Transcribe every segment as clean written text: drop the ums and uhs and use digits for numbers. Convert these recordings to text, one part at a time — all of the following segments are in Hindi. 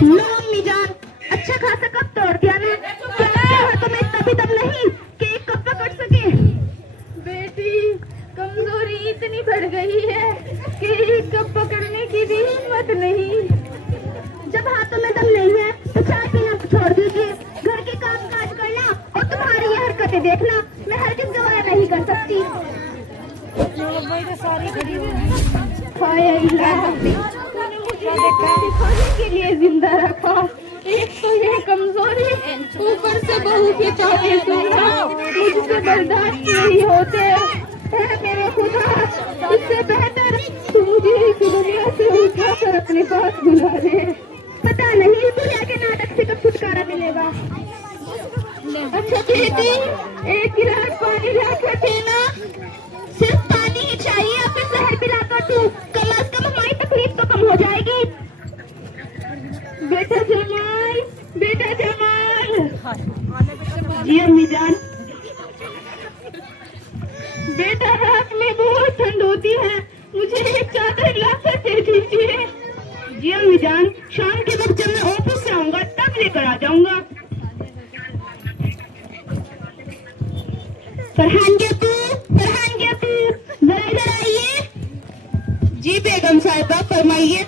लो अम्मी जान, अच्छा खासा कप तोड़ दिया ना। क्या हाथों में इतना भी दम नहीं कि एक कप पकड़ सके। बेटी, कमजोरी इतनी बढ़ गई है कि एक कप पकड़ने की भी हिम्मत नहीं। जब हाथों में दम नहीं है तो चाय पीना छोड़ दीजिए, घर के काम काज करना और तुम्हारी ये हरकतें देखना मैं हरगिज़ गवारा नहीं कर सकती। हाय अल्लाह, तूने मुझे दिखाने के लिए जिंदा रखा। एक तो ये कमजोरी, ऊपर से बहू के चाहे सुनना मुझसे बर्दाश्त नहीं होते। मेरे खुदा, इससे बेहतर तू मुझे इस दुनिया से उठाकर अपने पास बुला ले। पता नहीं दुनिया के नाटक से कब छुटकारा मिलेगा। अच्छा बेटी, एक गिलास पानी लाकर देना। सिर्फ पानी ही चाहिए या फिर जहर पिलाकर तू, कम अज कम हमारी तकलीफ तो कम हो जाएगी। बेटा जमाल, बेटा जमाल। जी अम्मी जान। बेटा, रात में बहुत ठंड होती है, मुझे एक चादर लाकर दे दीजिए। जी अम्मी जान, शाम के वक्त जब मैं ऑफिस से आऊंगा तब लेकर आ जाऊंगा। फरहान क्या तू जरा इधर आइए। जी बेगम साहिबा फरमाइए।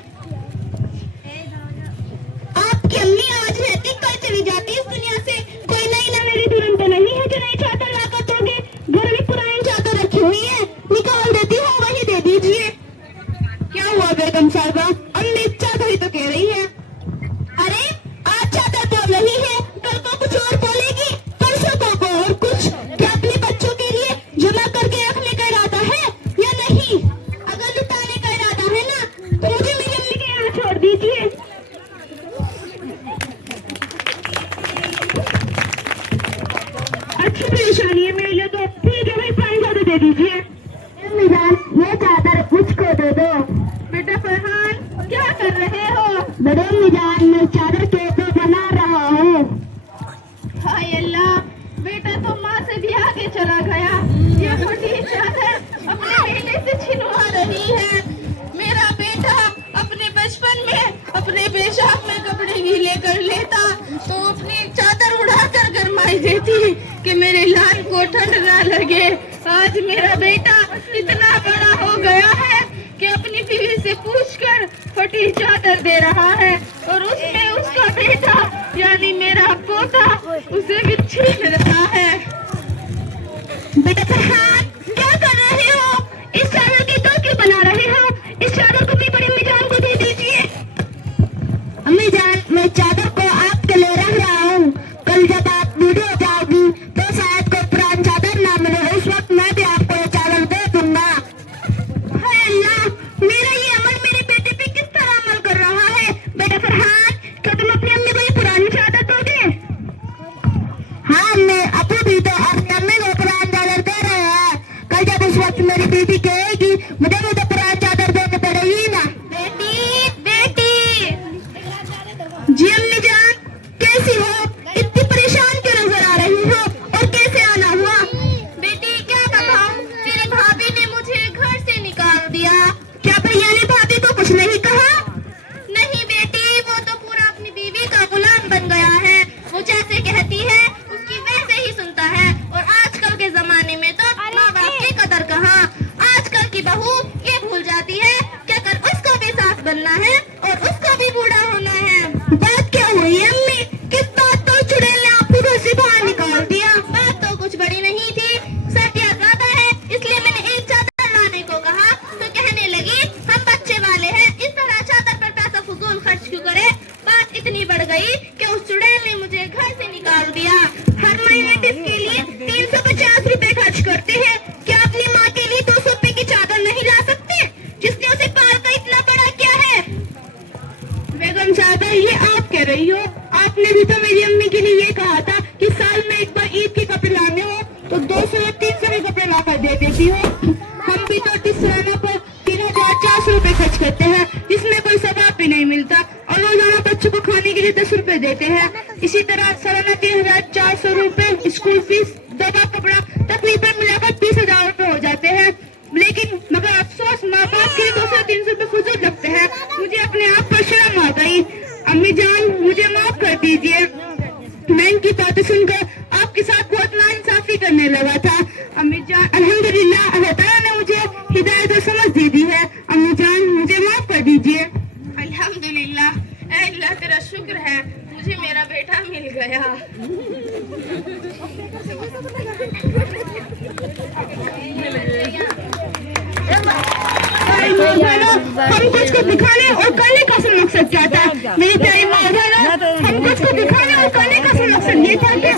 आपकी अम्मी आज रहती कल चली जाती इस दुनिया से। कोई नई नवेली दुल्हन तो नहीं है जो नई चादर लाकर दोगे। घर में पुरानी चादर रखी हुई है, निकाल देती हूँ, वही दे दीजिए। क्या हुआ बेगम साहिबा, अम्मी चादर ही तो कह रही है। अरे आज चादर बोल रही है, कल को कुछ और बोलेगी, परसों को और कुछ। क्या अपने बच्चों के लिए जमा करके रखने का इरादा है या नहीं? अगर लुटाने का इरादा है ना तो मुझे मेरी अम्मी के यहाँ छोड़ दीजिए। अच्छी परेशानी है मेरे लिए तो ठीक है भाई, पानी ज्यादा दे दीजिए। अम्मी जान, ये चादर मुझको दे दो। बेटा फरहान, क्या कर रहे हो? बड़े अम्मी जान, मैं चादर के ऊपर बना रहा हूँ। हाय अल्लाह, बेटा तो माँ से भी आगे चला गया। ये छोटी चादर अपने बेटे से छिनवा रही है। मेरा बेटा अपने बचपन में अपने पेशाब में कपड़े गीले कर लेता तो अपनी चादर उड़ाकर गरमाई देती कि मेरे लाल को ठंड ना लगे। आज मेरा बेटा इतना बड़ा हो गया है कि अपनी बीवी से पूछकर फटी चादर दे रहा है और उसमें उसका बेटा यानी मेरा पोता उसे भी छीन रहा है। बेटा फरहान, क्या कर रहे हो? इस चादर की तो क्यों बना रहे हो? इस चादर को अपनी बड़ी अम्मी जान को दे दीजिए। अम्मी जान, मैं चादर को आपके लिए रख रहा हूँ। कल जब आप बूढ़ी हो जाओगी तो शायद कोई पुरानी चादर ना मिले, उस वक्त मैं भी आपको ये चादर दे दूंगा। हाय अल्लाह, मेरा ये अमल मेरे बेटे पे किस तरह अमल कर रहा है। बेटा फरहान, क्या तुम अपनी अम्मी को ये पुरानी चादर दोगे? हाँ अम्मी, अबू भी तो अपनी अम्मी को पुरानी चादर दे रहे हैं। कल जब उस वक्त मेरी बीवी कहेगी मुझे तो पुरानी चादर देनी पड़ेगी ना। बेटी जी अम्मी जान, कैसी हो? इतनी परेशान क्यों नजर आ रही हो और कैसे आना हुआ? बेटी क्या बताऊं, तेरी भाभी ने मुझे घर से निकाल दिया। क्या भैया ने भाभी को कुछ नहीं कहा? नहीं बेटी, वो तो पूरा अपनी बीवी का गुलाम बन गया है। वो जैसे कहती है उसकी वैसे ही सुनता है। और आजकल के जमाने में तो माँ बाप की कदर कहाँ। आजकल की बहू ये भूल जाती है कि अगर उसको भी सास बनना है और उसको भी बूढ़ा होना है। बात क्या हुई है अम्मी? किस बात तो चुड़ैल ने आपको घर से बाहर निकाल दिया? बात तो कुछ बड़ी नहीं थी, सर्दियाँ ज्यादा है इसलिए मैंने एक चादर लाने को कहा तो कहने लगी हम बच्चे वाले हैं, इस तरह चादर पर पैसा फजूल खर्च क्यों करे। बात इतनी बढ़ गई कि उस चुड़ैल ने मुझे घर से निकाल दिया। हर महीने इसके लिए 350 रुपए खर्च करते हैं। क्या अपनी माँ के लिए 200 रुपए की चादर नहीं ला सकते जिसने उसे पाल कर इतना बड़ा किया है? बेगम साहबा, ये आप कह रही हो? आपने भी तो मेरी अम्मी के लिए ये कहा था कि साल में एक बार ईद के कपड़े लाने हो तो 200 या 300 के कपड़े लाकर दे देती हो। हम भी तो टिसराना पर 3400 रुपए खर्च करते हैं जिसमें कोई सवाब भी नहीं मिलता और रोजाना बच्चों को खाने के लिए 10 रुपए देते हैं। इसी तरह सालाना 3400 रुपए स्कूल फीस, दवा, कपड़ा तकरीबन मिलाकर 20,000 रुपए हो जाते हैं। लेकिन मगर अफसोस माँ बाप के 200-300 रुपए फजूल लगते हैं। मुझे अपने आप पर शर्म आ गई। अम्मी जान, प्यारी माँ बहनों, हम कुछ को दिखाने और करने का असल मकसद क्या था? मेरी प्यारी माँ बहनों, हम कुछ को दिखाने और करने का असल मकसद ये था कि